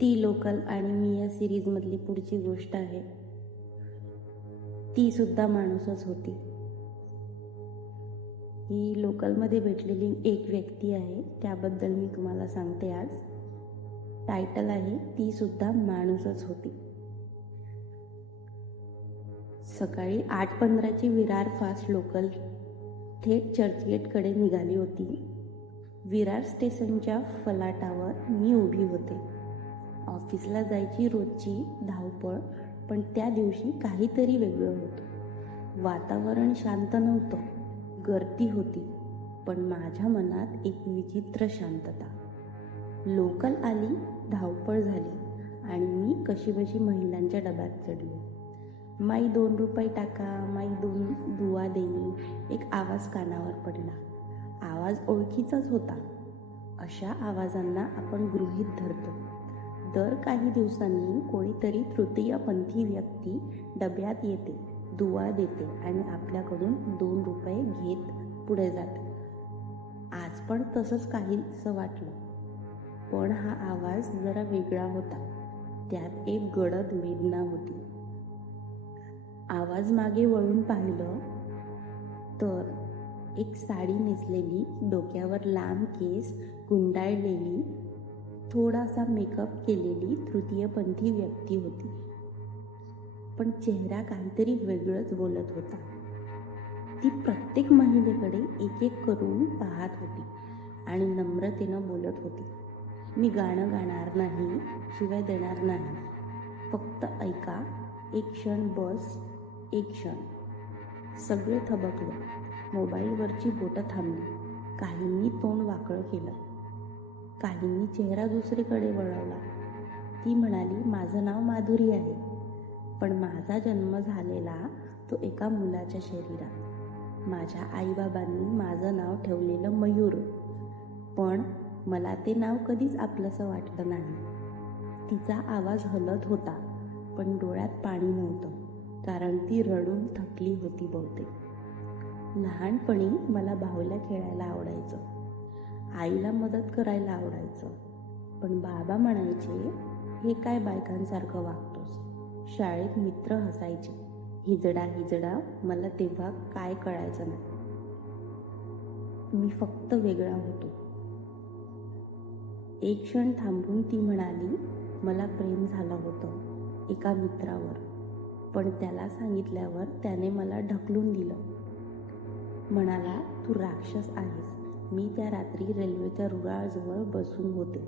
ती लोकल आणि मी या सिरीजमधली पुढची गोष्ट आहे. ती सुद्धा माणूसच होती. ही लोकलमध्ये भेटलेली एक व्यक्ती आहे, त्याबद्दल मी तुम्हाला सांगते आज. टायटल आहे ती सुद्धा माणूसच होती. सकाळी 8:15ची विरार फास्ट लोकल थेट चर्चगेटकडे निघाली होती. विरार स्टेशनच्या फलाटावर मी उभी होते. ऑफिसला जायची रोजची धावपळ, पण त्या दिवशी काहीतरी वेगळं होतं. वातावरण शांत नव्हतं, गर्दी होती, पण माझ्या मनात एक विचित्र शांतता. लोकल आली, धावपळ झाली आणि मी कशीबशी महिलांच्या डब्यात चढली. माई 2 रुपये टाका, माई 2 दुवा देई, एक आवाज कानावर पडला. आवाज ओळखीचाच होता. अशा आवाजांना आपण गृहीत धरतो. दर काही दिवसांनी कोणीतरी तृतीयपंथी व्यक्ती डब्यात येते, दुवा देते आणि आपल्याकडून 2 रुपये घेत पुढे जाते. आज पण तसंच काहीसं वाटलं, पण हा आवाज जरा वेगळा होता. त्यात एक गडद वेदना होती. आवाज मागे वळून पाहिलं तर एक साडी नेसलेली, डोक्यावर लांब केस गुंडाळलेली, थोडासा मेकअप केलेली तृतीयपंथी व्यक्ती होती. पण चेहरा काहीतरी वेगळंच बोलत होता. ती प्रत्येक महिलेकडे एक एक करून पाहत होती आणि नम्रतेनं बोलत होती. मी गाणं गाणार नाही, शिवाय देणार नाही, फक्त ऐका, एक क्षण बस, एक क्षण. सगळे थबकले. मोबाईलवरची बोटं थांबली. काहींनी तोंड वाकडं केलं, काहींनी चेहरा दुसरीकडे वळवला. ती म्हणाली, माझं नाव माधुरी आहे, पण माझा जन्म झालेला तो एका मुलाच्या शरीरात. माझ्या आईबाबांनी माझं नाव ठेवलेलं मयूर, पण मला ते नाव कधीच आपलंसं वाटलं नाही. तिचा आवाज हलत होता, पण डोळ्यात पाणी नव्हतं, कारण ती रडून थकली होती बहुतेक. लहानपणी मला बाहुल्या खेळायला आवडायचं, आईला मदत करायला आवडायचं, पण बाबा म्हणायचे, हे काय बायकांसारखं वागतोस. शाळेत मित्र हसायचे, हिजडा हिजडा. मला तेव्हा काय कळायचं नाही. मी फक्त वेगळा होतो. एक क्षण थांबून ती म्हणाली, मला प्रेम झालं होतं एका मित्रावर, पण त्याला सांगितल्यावर त्याने मला ढकलून दिलं. म्हणाला, तू राक्षस आहेस. मी त्या रात्री रेल्वेच्या रुळाजवळ बसून होते.